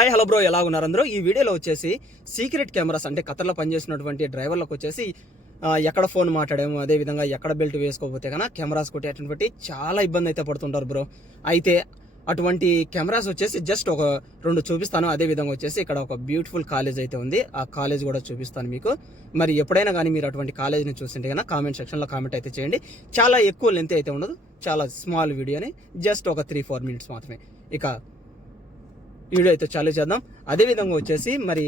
Hi hello bro ఎలా ఉన్నారు అందరూ? ఈ వీడియోలో వచ్చేసి సీక్రెట్ కెమెరాస్ అంటే ఖతర్లో పనిచేసినటువంటి డ్రైవర్లకు వచ్చేసి ఎక్కడ ఫోన్ మాట్లాడాము అదేవిధంగా ఎక్కడ బెల్ట్ వేసుకోకపోతే కన్నా కెమెరాస్ కొట్టేటువంటి చాలా ఇబ్బంది అయితే పడుతుంటారు బ్రో. అయితే అటువంటి కెమెరాస్ వచ్చేసి జస్ట్ ఒక రెండు చూపిస్తాను. అదే విధంగా వచ్చేసి ఇక్కడ ఒక బ్యూటిఫుల్ కాలేజ్ అయితే ఉంది. ఆ కాలేజ్ కూడా చూపిస్తాను మీకు. మరి ఎప్పుడైనా కానీ మీరు అటువంటి కాలేజ్ని చూసింటే కన్నా కామెంట్ సెక్షన్లో కామెంట్ అయితే చేయండి. చాలా ఎక్కువ లెంత్ అయితే ఉండదు. చాలా స్మాల్ వీడియోని జస్ట్ ఒక త్రీ ఫోర్ మినిట్స్ మాత్రమే. ఇక వీడియో అయితే చాలు చేద్దాం. అదేవిధంగా వచ్చేసి మరి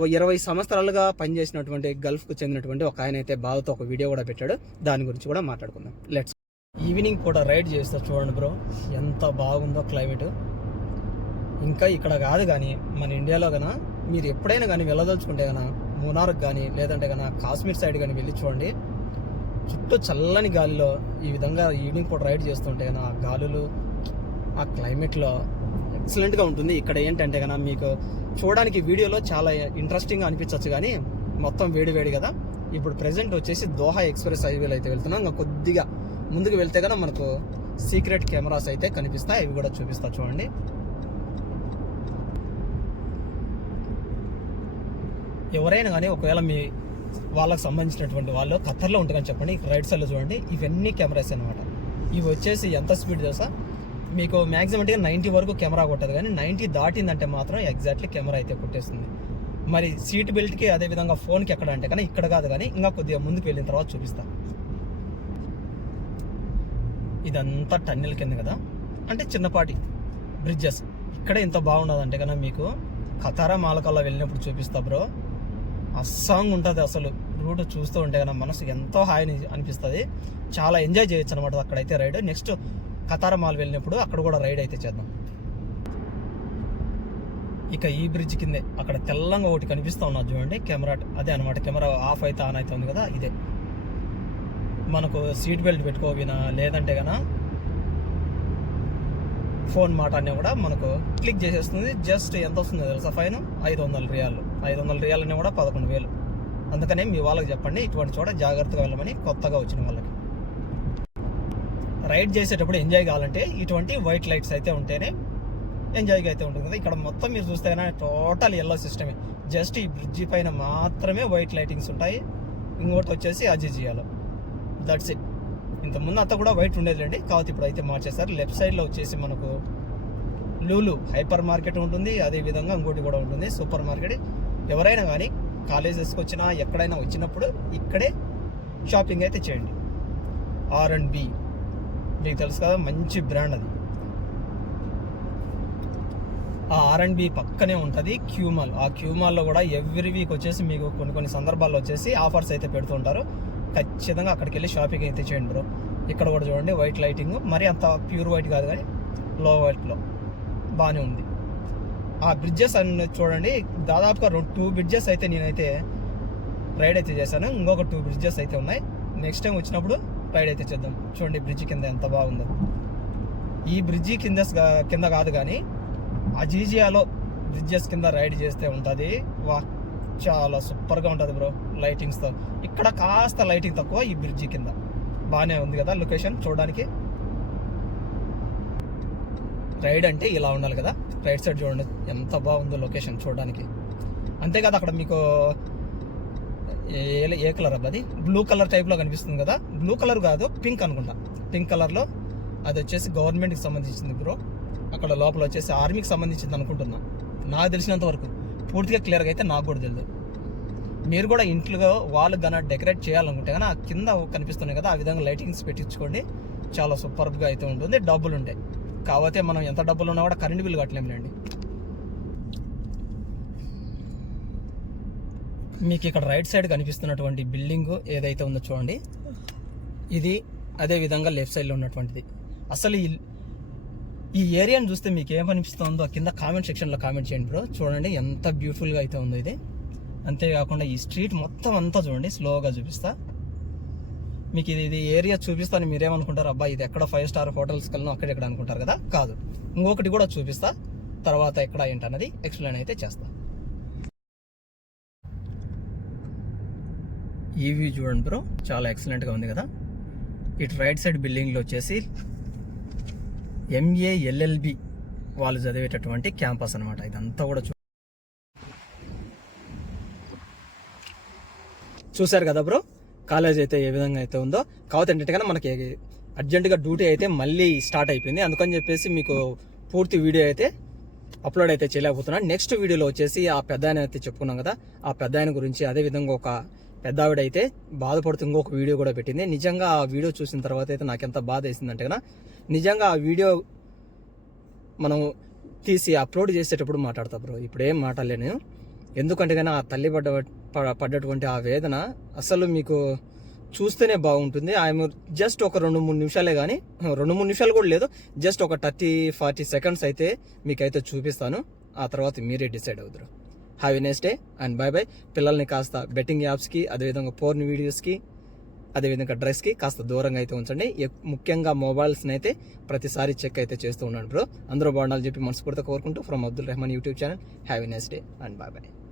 ఓ ఇరవై సంవత్సరాలుగా పనిచేసినటువంటి గల్ఫ్కు చెందినటువంటి ఒక ఆయన అయితే బాధతో ఒక వీడియో కూడా పెట్టాడు. దాని గురించి కూడా మాట్లాడుకుందాం. లెట్స్ ఈవినింగ్ కూడా రైడ్ చేస్తా చూడండి బ్రో ఎంత బాగుందో క్లైమేట్ ఇంకా ఇక్కడ కాదు కానీ మన ఇండియాలో గన మీరు ఎప్పుడైనా కానీ వెళ్ళదలుచుకుంటే కన్నా మూనార్కి కానీ లేదంటే కన్నా కాశ్మీర్ సైడ్ కానీ వెళ్ళి చూడండి. చుట్టూ చల్లని గాలిలో ఈ విధంగా ఈవినింగ్ పూట రైడ్ చేస్తుంటే గన ఆ గాలులు ఆ క్లైమేట్లో ఎక్సలెంట్గా ఉంటుంది. ఇక్కడ ఏంటంటే కదా మీకు చూడడానికి వీడియోలో చాలా ఇంట్రెస్టింగ్గా అనిపించవచ్చు కానీ మొత్తం వేడి వేడి కదా ఇప్పుడు ప్రెసెంట్ వచ్చేసి దోహా ఎక్స్ప్రెస్ హైవేలో అయితే వెళ్తున్నాం. ఇంకా కొద్దిగా ముందుకు వెళ్తే కదా మనకు సీక్రెట్ కెమెరాస్ అయితే కనిపిస్తాయి. అవి కూడా చూపిస్తా చూడండి. ఎవరైనా కానీ ఒకవేళ మీ వాళ్ళకి సంబంధించినటువంటి వాళ్ళు ఖత్తర్లో ఉంటుందని చెప్పండి. రైట్ సైడ్లో చూడండి. ఇవన్నీ కెమెరాస్ అన్నమాట. ఇవి వచ్చేసి ఎంత స్పీడ్ తెలుసా? మీకు మ్యాక్సిమం అంటే నైంటీ వరకు కెమెరా కొట్టదు కానీ నైంటీ దాటిందంటే మాత్రం ఎగ్జాక్ట్లీ కెమెరా అయితే కొట్టేస్తుంది. మరి సీట్ బెల్ట్కి అదే విధంగా ఫోన్కి ఎక్కడ అంటే కానీ ఇక్కడ కాదు కానీ ఇంకా కొద్దిగా ముందుకు వెళ్ళిన తర్వాత చూపిస్తాను ఇదంతా టన్నెల్ కింద కదా? అంటే చిన్నపాటి బ్రిడ్జెస్ ఇక్కడ ఎంత బాగుండదంటే కన్నా మీకు ఖతారా మాలకల్లా వెళ్ళినప్పుడు చూపిస్తా బ్రో అస్సాంగ్ ఉంటుంది అసలు. రూట్ చూస్తూ ఉంటే కన్నా మనసు ఎంతో హాయిని అనిపిస్తుంది. చాలా ఎంజాయ్ చేయొచ్చు అనమాట అక్కడైతే రైడ్ నెక్స్ట్ కతారా మాల్ వెళ్ళినప్పుడు అక్కడ కూడా రైడ్ అయితే చేద్దాం. ఇక ఈ బ్రిడ్జ్ కిందే అక్కడ తెల్లంగా ఒకటి కనిపిస్తూ ఉన్నది చూడండి కెమెరా అదే అనమాట కెమెరా ఆఫ్ అయితే ఆన్ అయితే ఉంది కదా ఇదే. మనకు సీట్ బెల్ట్ పెట్టుకోవినా లేదంటే కన ఫోన్ మాట అన్నీ కూడా మనకు క్లిక్ చేసేస్తుంది జస్ట్ ఎంత వస్తుందో తెలుసా ఫైన్? ఐదు వందల రియాలు. ఐదు వందల రియాలు అన్నీ కూడా పదకొండు వేలు. అందుకనే మీ వాళ్ళకి చెప్పండి ఇటువంటి చోట జాగ్రత్తగా వెళ్ళమని కొత్తగా వచ్చిన వాళ్ళకి. రైడ్ చేసేటప్పుడు ఎంజాయ్ కావాలంటే ఇటువంటి వైట్ లైట్స్ అయితే ఉంటేనే ఎంజాయ్గా అయితే ఉంటుంది కదా. ఇక్కడ మొత్తం మీరు చూస్తే టోటల్ ఎల్లో సిస్టమే జస్ట్ ఈ బ్రిడ్జి పైన మాత్రమే వైట్ లైటింగ్స్ ఉంటాయి. ఇంకోటి వచ్చేసి అజిజియాలో. దట్స్ ఇట్ ఇంతకుముందు అంతా కూడా వైట్ ఉండేదిలేండి. కాకపోతే ఇప్పుడు అయితే మార్చేస్తారు లెఫ్ట్ సైడ్లో వచ్చేసి మనకు లూలు హైపర్ మార్కెట్ ఉంటుంది. అదే విధంగా ఇంకోటి కూడా ఉంటుంది. సూపర్ మార్కెట్ ఎవరైనా కానీ కాలేజెస్కి వచ్చినా ఎక్కడైనా వచ్చినప్పుడు ఇక్కడే షాపింగ్ అయితే చేయండి. ఆర్ అండ్ బి మీకు తెలుసు కదా మంచి బ్రాండ్ అది. ఆ ఆర్ అండ్ బి పక్కనే ఉంటుంది క్యూమాల్. ఆ క్యూమాల్లో కూడా ఎవ్రీ వీక్ వచ్చేసి మీకు కొన్ని కొన్ని సందర్భాల్లో వచ్చేసి ఆఫర్స్ అయితే పెడుతుంటారు ఖచ్చితంగా అక్కడికి వెళ్ళి షాపింగ్ అయితే చేయండి బ్రో. ఇక్కడ కూడా చూడండి వైట్ లైటింగ్ మరి అంత ప్యూర్ వైట్ కాదు కానీ లో. వైట్లో బాగానే ఉంది. ఆ బ్రిడ్జెస్ అన్ని చూడండి దాదాపుగా రెండు టూ బ్రిడ్జెస్ అయితే నేనైతే రైడ్ అయితే చేశాను. ఇంకొక టూ బ్రిడ్జెస్ అయితే ఉన్నాయి. నెక్స్ట్ టైం వచ్చినప్పుడు రైడ్ అయితే చేద్దాం. చూడండి బ్రిడ్జ్ కింద ఎంత బాగుందో. ఈ బ్రిడ్జి కింద కింద కాదు కానీ అజీజియాలో బ్రిడ్జెస్ కింద రైడ్ చేస్తే ఉంటుంది. వా చాలా సూపర్గా ఉంటుంది బ్రో లైటింగ్స్తో ఇక్కడ కాస్త లైటింగ్ తక్కువ ఈ బ్రిడ్జి కింద. బాగానే ఉంది కదా లొకేషన్ చూడడానికి. రైడ్ అంటే ఇలా ఉండాలి కదా. రైట్ సైడ్ చూడండి ఎంత బాగుందో లొకేషన్ చూడడానికి. అంతేకాదు అక్కడ మీకు ఏ ఏ కలర్ అబ్బా అది? బ్లూ కలర్ టైప్లో కనిపిస్తుంది కదా. బ్లూ కలర్ కాదు పింక్ అనుకుంటా. పింక్ కలర్లో అది వచ్చేసి గవర్నమెంట్కి సంబంధించింది బ్రో అక్కడ లోపల వచ్చేసి ఆర్మీకి సంబంధించింది అనుకుంటున్నా. నాకు తెలిసినంత వరకు. పూర్తిగా క్లియర్గా అయితే నాకు కూడా తెలియదు మీరు కూడా ఇంట్లో వాళ్ళు కన్నా డెకరేట్ చేయాలనుకుంటే కానీ ఆ కింద కనిపిస్తున్నాయి కదా ఆ విధంగా లైటింగ్స్ పెట్టించుకోండి. చాలా సూపర్గా అయితే ఉంటుంది. డబ్బులు ఉంటాయి. కాకపోతే మనం ఎంత డబ్బులు ఉన్నా కూడా కరెంట్ బిల్ కట్టలేములేండి. మీకు ఇక్కడ రైట్ సైడ్ కనిపిస్తున్నటువంటి బిల్డింగ్ ఏదైతే ఉందో చూడండి. ఇది అదే విధంగా లెఫ్ట్ సైడ్లో ఉన్నటువంటిది. అసలు ఈ ఈ ఏరియాని చూస్తే మీకు ఏమనిపిస్తుందో కింద కామెంట్ సెక్షన్లో కామెంట్ చేయండి బ్రో చూడండి ఎంత బ్యూటిఫుల్గా అయితే ఉందో ఇది. అంతేకాకుండా ఈ స్ట్రీట్ మొత్తం అంతా చూడండి స్లోగా చూపిస్తా. మీకు ఇది ఇది ఏరియా చూపిస్తాను మీరేమనుకుంటారు? అబ్బా ఇది ఎక్కడ ఫైవ్ స్టార్ హోటల్స్ కన్నా అక్కడ ఇక్కడ అనుకుంటారు కదా? కాదు. ఇంకొకటి కూడా చూపిస్తా. తర్వాత ఎక్కడ ఏంటన్నది ఎక్స్ప్లెయిన్ అయితే చేస్తా. ఈ వ్యూ చూడండి బ్రో చాలా ఎక్సలెంట్గా ఉంది కదా. ఇటు రైట్ సైడ్ బిల్డింగ్లో వచ్చేసి ఎంఏఎల్ఎల్బి వాళ్ళు చదివేటటువంటి క్యాంపస్ అనమాట ఇదంతా కూడా చూశారు కదా బ్రో? కాలేజ్ అయితే ఏ విధంగా అయితే ఉందో. కాకపోతే ఏంటంటే మనకి అర్జెంటుగా డ్యూటీ అయితే మళ్ళీ స్టార్ట్ అయిపోయింది. అందుకని చెప్పేసి మీకు పూర్తి వీడియో అయితే అప్లోడ్ అయితే చేయలేకపోతున్నాను. నెక్స్ట్ వీడియోలో వచ్చేసి ఆ పెద్ద అయితే చెప్పుకున్నాం కదా. ఆ పెద్ద గురించి అదేవిధంగా ఒక పెద్ద ఆవిడ అయితే బాధపడుతూ ఇంకొక వీడియో కూడా పెట్టింది. నిజంగా ఆ వీడియో చూసిన తర్వాత అయితే నాకు ఎంత బాధ వేసిందంటే కదా నిజంగా ఆ వీడియో మనం తీసి అప్లోడ్ చేసేటప్పుడు మాట్లాడతా బ్రో. ఇప్పుడు ఏం మాట్లాడలేను ఎందుకంటే కానీ ఆ తల్లి పడ్డ పడ్డటువంటి ఆ వేదన అసలు మీకు చూస్తేనే బాగుంటుంది. ఆమె జస్ట్ ఒక రెండు మూడు నిమిషాలే కానీ రెండు మూడు నిమిషాలు కూడా లేదు. జస్ట్ ఒక థర్టీ ఫార్టీ సెకండ్స్ అయితే మీకైతే చూపిస్తాను. ఆ తర్వాత మీరే డిసైడ్ అవుతారు have a day and bye bye పిల్లల్ని కాస్త బెట్టింగ్ యాప్స్కి అదేవిధంగా పోర్న్ వీడియోస్కి అదేవిధంగా డ్రెస్కి కాస్త దూరంగా అయితే ఉంచండి. ముఖ్యంగా మొబైల్స్ని అయితే ప్రతిసారి చెక్ అయితే చేస్తూ ఉన్నాను బ్రో అందరూ బాగుండాలని చెప్పి మనస్ఫూర్తిగా కోరుకుంటూ from Abdul Rahman YouTube channel have a next day and bye bye